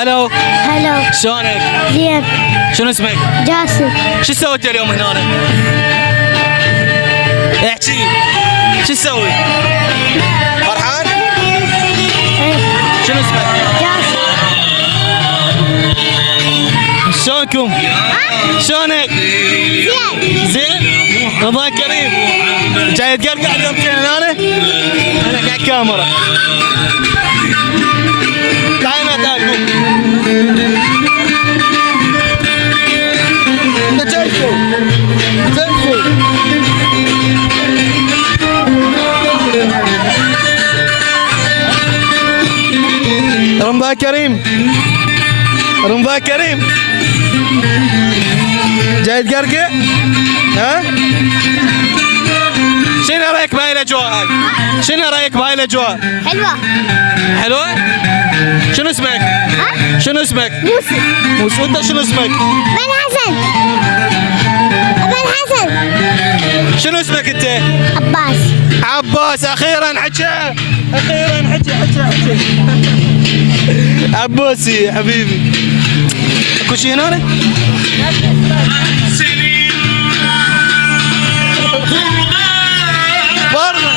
هلو. هلو. شلونك؟ زين. شنو اسمك؟ جاسم. شو سويت اليوم هنا؟ احكي. شو تسوي؟ فرحان؟ إيه. شنو اسمك؟ جاسم. شلونكم؟ شلونك؟ زين. زين؟ رمضان كريم. جاي تقلقع اليوم كذا انا قاعد كاميرا. تعال هنا تعال قوم. انت جاي فوق. جاي فوق. رمضان كريم. رمضان كريم. جاي تقرقع؟ ها؟ شنو رايك بهاي الاجواء هاي؟ شنو رايك بهاي الاجواء؟ حلوة. حلوة؟ شنو اسمك؟ ها؟ شنو اسمك؟ موسى. موسى. وانت شنو اسمك؟ بن حسن. بن حسن. شنو اسمك انت؟ عباس. عباس. اخيرا حكى. اخيرا حكى. عباسي يا حبيبي. اكو شيء هنا؟ برضه